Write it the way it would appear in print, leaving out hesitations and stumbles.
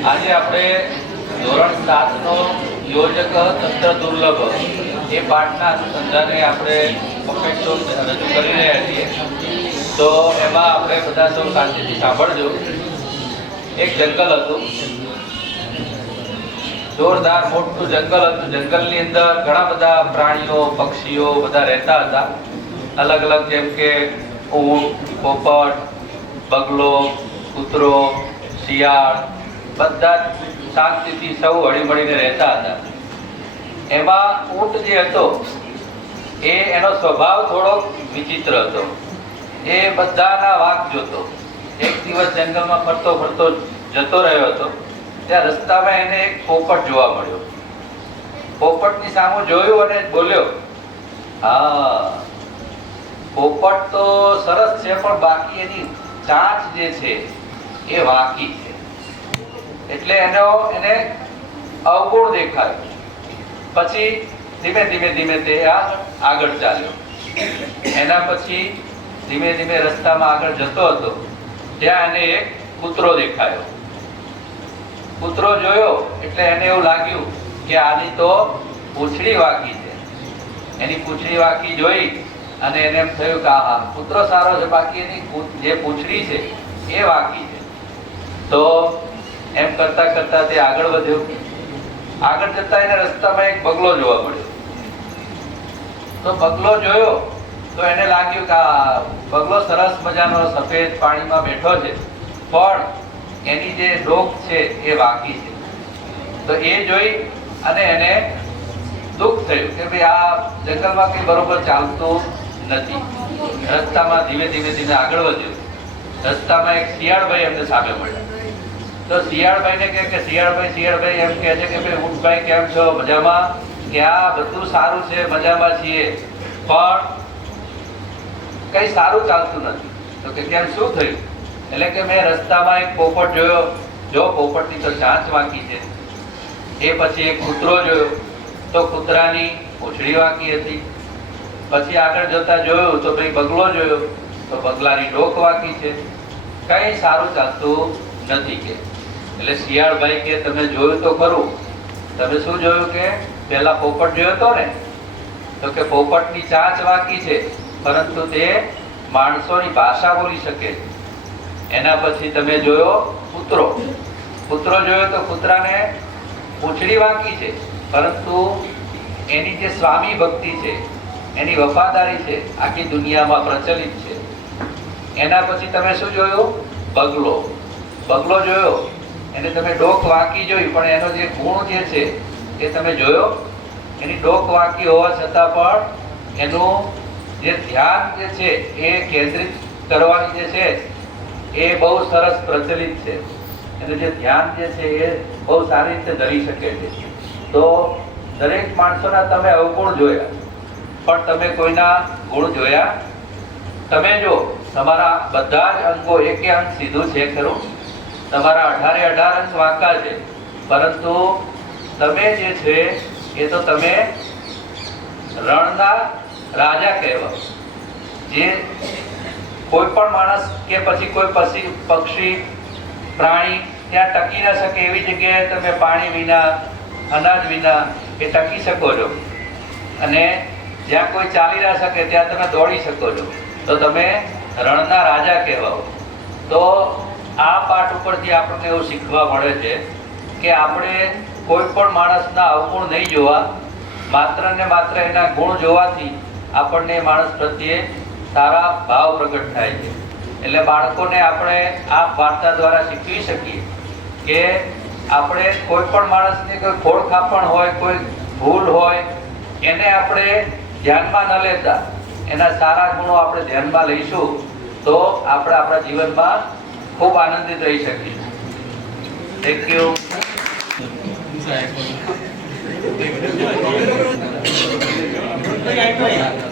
આજે આપણે ધોરણ 7 નો યોજક તંત્ર દુર્લભ એ પાઠના અનુસંધાને આપણે પકડતો રજૂ કરી રહ્યા છીએ. તો એમાં આપણે બધા તો શાંતિથી સાંભળજો. એક જંગલ હતું, જોરદાર મોટું જંગલ હતું. જંગલની અંદર ઘણા બધા પ્રાણીઓ, પક્ષીઓ બધા રહેતા હતા. અલગ અલગ, જેમ કે ઊંટ, પોપટ, બગલો, કૂતરો, શિયાળ, બધા શાંતિથી સૌ હળીમળીને રહેતા હતા. એમાં ઊંટ જે હતો એનો સ્વભાવ થોડો વિચિત્ર હતો. એ બધાના વાંક જોતો. એક દિવસ જંગલમાં ફરતો ફરતો જતો રહ્યો હતો. ત્યાં રસ્તામાં એને એક પોપટ જોવા મળ્યો. પોપટની સામે જોયું અને બોલ્યો, હા, પોપટ તો સરસ છે, પણ બાકી એની ચાંચ જે છે એ વાંકી છે. એટલે એને અવગુણ દેખાયો. પછી ધીમે ધીમે તે આગળ ચાલ્યો. એના પછી ધીમે ધીમે રસ્તામાં આગળ જતો હતો. ત્યાં એને એક કૂતરો દેખાયો. કૂતરો જોયો એટલે એને એવું લાગ્યું કે આની તો પૂંછડી વાંકી છે. એની પૂંછડી વાંકી જોઈ અને એને એમ થયું કે હા, કૂતરો સારો છે, બાકી એની જે પૂંછડી છે એ વાંકી છે. તો એમ કરતા કરતા તે આગળ વધ્યો. આગળ જતા એને રસ્તામાં એક બગલો જોવા મળ્યો. તો બગલો જોયો તો એને લાગ્યું કે આ બગલો સરસ મજાનો સફેદ પાણીમાં બેઠો છે, પણ એની જે ડોક છે એ વાંકી છે. તો એ જોઈ અને એને દુઃખ થયું કે ભાઈ આ જંગલમાં કઈ બરોબર ચાલતું નથી. રસ્તામાં ધીમે ધીમે આગળ વધ્યો. રસ્તામાં એક શિયાળભાઈ એમને સામે મળ્યા. તો શિયાળભાઈને કે શિયાળભાઈ એમ કહે છે કે ભાઈ ઊંટભાઈ કેમ છો, મજામાં? કે આ બધું સારું છે, મજામાં છીએ, પણ કઈ સારું ચાલતું નથી. તો કે કેમ, શું થયું? એટલે કે મેં રસ્તામાં એક પોપટ જોયો. જો પોપટની તો ચાંચ વાંકી છે. એ પછી એક કૂતરો જોયો તો કૂતરાની પૂંછડી વાંકી હતી. પછી આગળ જતા જોયું તો ભાઈ બગલો જોયો તો બગલાની ડોક વાંકી છે. કઈ સારું ચાલતું નથી. કે એટલે શિયાળભાઈ કે તમે જોયું તો ખરું. તમે શું જોયું? કે પેલા પોપટ જોયો હતો ને, તો કે પોપટની ચાંચ વાંકી છે, પરંતુ તે માણસોની ભાષા બોલી શકે. એના પછી તમે જોયો કૂતરો જોયો તો કૂતરાને પૂંછડી વાંકી છે, પરંતુ એની જે સ્વામી ભક્તિ છે, એની વફાદારી છે, આખી દુનિયામાં પ્રચલિત છે. એના પછી તમે શું જોયું? બગલો જોયો. એને તમે ડોક વાંકી જોઈ, પણ એનો જે ગુણ જે છે એ તમે જોયો. એની ડોક વાંકી હોવા છતાં પણ એનું જે ધ્યાન જે છે એ કેન્દ્રિત કરવાની જે છે એ બહુ સરસ પ્રચલિત છે. એનું જે ધ્યાન જે છે એ બહુ સારી રીતે ધરી શકે છે. તો દરેક માણસોના તમે અવગુણ જોયા, પણ તમે કોઈના ગુણ જોયા. તમે જો તમારા બધા જ અંગો એકે અંગ સીધું છે ખરું. તમારા 18 અંગ વાંકા છે, પરંતુ તમે જે છે એ તો તમે રણના રાજા કહેવાય. જે કોઈ પણ માણસ કે પછી કોઈ પક્ષી, પ્રાણી ત્યાં ટકી ન શકે એવી જગ્યાએ તમે પાણી વિના, અનાજ વિના એ ટકી શકો છો. અને જ્યાં કોઈ ચાલી ના શકે ત્યાં તમે દોડી શકો છો. તો તમે રણના રાજા કહેવાઓ. તો આ પાઠ ઉપરથી આપણને એવું શીખવા મળે છે કે આપણે કોઈ પણ માણસના અવગુણ નહીં જોવા, માત્ર ને માત્ર એના ગુણ જોવાથી આપણને માણસ પ્રત્યે સારા ભાવ પ્રગટ થાય છે. એટલે બાળકોને આપણે આ વાર્તા દ્વારા શીખવી શકીએ કે આપણે કોઈ પણ માણસની કોઈ ખોડ ખાપણ હોય, કોઈ ભૂલ હોય, એને આપણે ધ્યાનમાં ન લેતા એના સારા ગુણો આપણે ધ્યાનમાં લઈશું તો આપણે આપણા જીવનમાં ખૂબ આનંદિત રહી શકીશું. Thank you. Thank you.